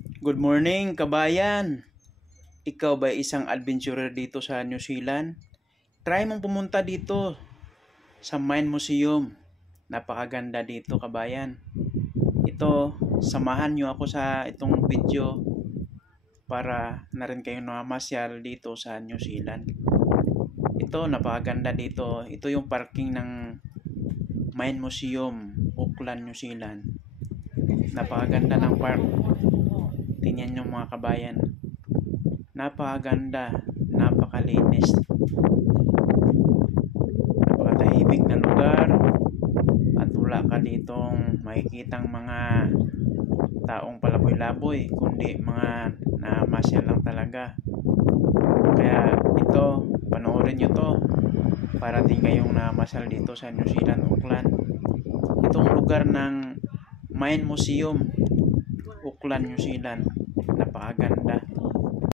Good morning, kabayan! Ikaw ba isang adventurer dito sa New Zealand? Try mong pumunta dito sa Mine Museum. Napakaganda dito, kabayan. Ito, samahan nyo ako sa itong video para na rin kayong namamasyal dito sa New Zealand. Ito, napakaganda dito. Ito yung parking ng Mine Museum, Auckland, New Zealand. Napakaganda ng park. Tingnan nyo mga kabayan. Napakaganda, napakalinis, napakatahimik na lugar at wala ka ditong makikitang mga taong palaboy-laboy kundi mga namasyal lang talaga. Kaya ito, panoorin nyo to para din kayong namasyal dito sa New Zealand, Auckland. Itong lugar ng Mine Museum, Auckland, New Zealand. Napakaganda.